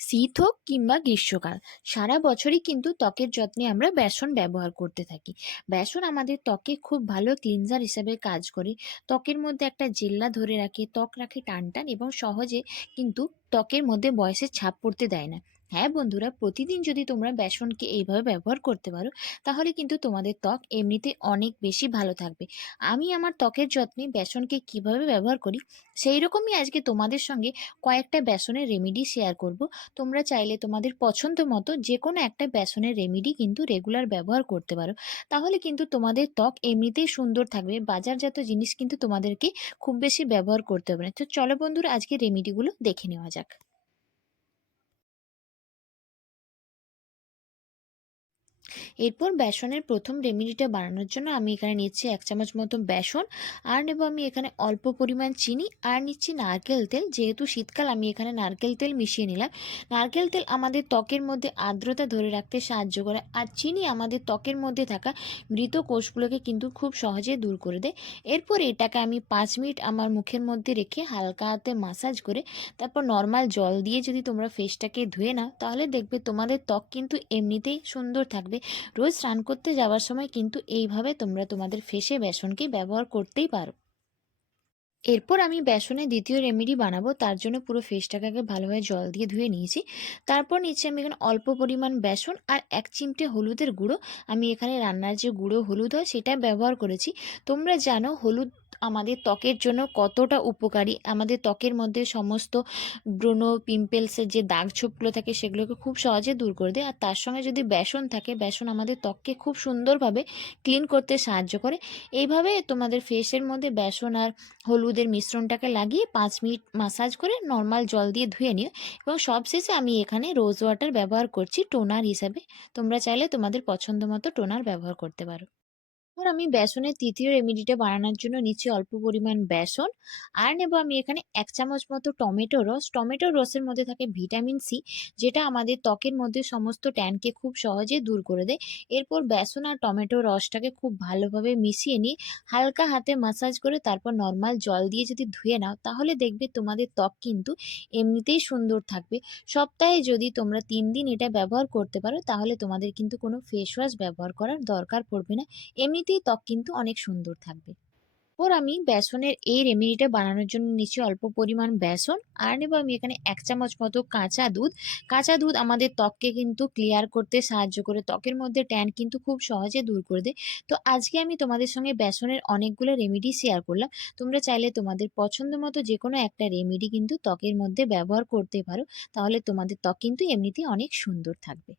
শীত হোক কিংবা গ্রীষ্মকাল, সারা বছরই কিন্তু ত্বকের যত্নে আমরা বেসন ব্যবহার করতে থাকি। বেসন আমাদের ত্বকে খুব ভালো ক্লিনজার হিসেবে কাজ করে। ত্বকের মধ্যে একটা জেল্লা ধরে রাখে, ত্বক রাখে টান টান এবং সহজে কিন্তু ত্বকের মধ্যে বয়সের ছাপ পড়তে দেয় না। হ্যাঁ বন্ধুরা, প্রতিদিন যদি তোমরা বেসনকে এইভাবে ব্যবহার করতে পারো, তাহলে কিন্তু তোমাদের ত্বক এমনিতে অনেক বেশি ভালো থাকবে। আমি আমার ত্বকের যত্নে বেসনকে কিভাবে ব্যবহার করি, সেই রকমই আজকে তোমাদের সঙ্গে কয়েকটা বেসনের রেমেডি শেয়ার করব। তোমরা চাইলে তোমাদের পছন্দ মতো যে কোনো একটা বেসনের রেমেডি কিন্তু রেগুলার ব্যবহার করতে পারো। তাহলে কিন্তু তোমাদের ত্বক এমনিতেই সুন্দর থাকবে। বাজারজাত জিনিস কিন্তু তোমাদেরকে খুব বেশি ব্যবহার করতে হবে না। তো চলো বন্ধুরা, আজকে রেমেডিগুলো দেখে নেওয়া যাক। এরপর বেসনের প্রথম রেমেডিটা বানানোর জন্য আমি এখানে নিচ্ছি 1 চামচ মতো বেসন, আর নেব আমি এখানে অল্প পরিমাণ চিনি, আর নিচ্ছি নারকেল তেল। যেহেতু শীতকাল, আমি এখানে নারকেল তেল মিশিয়ে নিলাম। নারকেল তেল আমাদের ত্বকের মধ্যে আর্দ্রতা ধরে রাখতে সাহায্য করে, আর চিনি আমাদের ত্বকের মধ্যে থাকা মৃত কোষগুলোকে কিন্তু খুব সহজে দূর করে দেয়। এরপর এটাকে আমি 5 মিনিট আমার মুখের মধ্যে রেখে হালকা হাতে মাসাজ করে তারপর নর্মাল জল দিয়ে যদি তোমরা ফেসটাকে ধুয়ে নাও, তাহলে দেখবে তোমাদের ত্বক কিন্তু এমনিতেই সুন্দর থাকবে। রোজ স্নান করতে যাওয়ার সময় কিন্তু এইভাবে তোমরা তোমাদের ফেসে বেসনকে ব্যবহার করতেই পারো। এরপর আমি বেসনের দ্বিতীয় রেমেডি বানাবো। তার জন্য পুরো ফেসটাকে আগে ভালোভাবে জল দিয়ে ধুয়ে নিয়েছি। তারপর নিচ্ছি আমি এখানে অল্প পরিমাণ বেসন আর 1 চিমটে হলুদের গুঁড়ো। আমি এখানে রান্নার যে গুঁড়ো হলুদ হয় সেটা ব্যবহার করেছি। তোমরা জানো হলুদ আমাদের ত্বকের জন্য কতটা উপকারী। আমাদের ত্বকের মধ্যে সমস্ত ব্রণ, পিম্পলসের যে দাগ ছোপগুলো থাকে সেগুলোকে খুব সহজে দূর করে দেয়। আর তার সঙ্গে যদি বেসন থাকে, বেসন আমাদের ত্বককে খুব সুন্দরভাবে ক্লিন করতে সাহায্য করে। এইভাবে তোমাদের ফেসের মধ্যে বেসন আর হলুদের মিশ্রণটাকে লাগিয়ে 5 মিনিট মাসাজ করে নর্মাল জল দিয়ে ধুয়ে নিও। এবং সবশেষে আমি এখানে রোজ ওয়াটার ব্যবহার করছি টোনার হিসাবে। তোমরা চাইলে তোমাদের পছন্দ মতো টোনার ব্যবহার করতে পারো। এবার আমি বেসনের তৃতীয় রেমেডিটা বানানোর জন্য নিচ্ছি অল্প পরিমাণ বেসন, আর নেব আমি এখানে 1 চামচ মতো টমেটো রস। টমেটো রসের মধ্যে থাকে ভিটামিন সি, যেটা আমাদের ত্বকের মধ্যে সমস্ত ট্যানকে খুব সহজে দূর করে দেয়। এরপর বেসন আর টমেটো রসটাকে খুব ভালোভাবে মিশিয়ে নিয়ে হালকা হাতে মাসাজ করে তারপর নর্মাল জল দিয়ে যদি ধুয়ে নাও, তাহলে দেখবে তোমাদের ত্বক কিন্তু এমনিতেই সুন্দর থাকবে। সপ্তাহে যদি তোমরা 3 দিন এটা ব্যবহার করতে পারো, তাহলে তোমাদের কিন্তু কোনো ফেস ওয়াশ ব্যবহার করার দরকার পড়বে না। এমনিতেই ত্বক কিন্তু অনেক সুন্দর থাকবে। আমি বেসনের এই রেমেডিটা বানানোর জন্য নিচ্ছি অল্প পরিমাণ বেসন, আর নেব আমি এখানে 1 চামচ মতো কাঁচা দুধ। কাঁচা দুধ আমাদের ত্বককে কিন্তু ক্লিয়ার করতে সাহায্য করে, ত্বকের মধ্যে ট্যান কিন্তু খুব সহজে দূর করে দেয়। তো আজকে আমি তোমাদের সঙ্গে বেসনের অনেকগুলো রেমেডি শেয়ার করলাম। তোমরা চাইলে তোমাদের পছন্দ মতো যেকোনো একটা রেমেডি কিন্তু ত্বকের মধ্যে ব্যবহার করতে পারো। তাহলে তোমাদের ত্বক কিন্তু এমনিতেই অনেক সুন্দর থাকবে।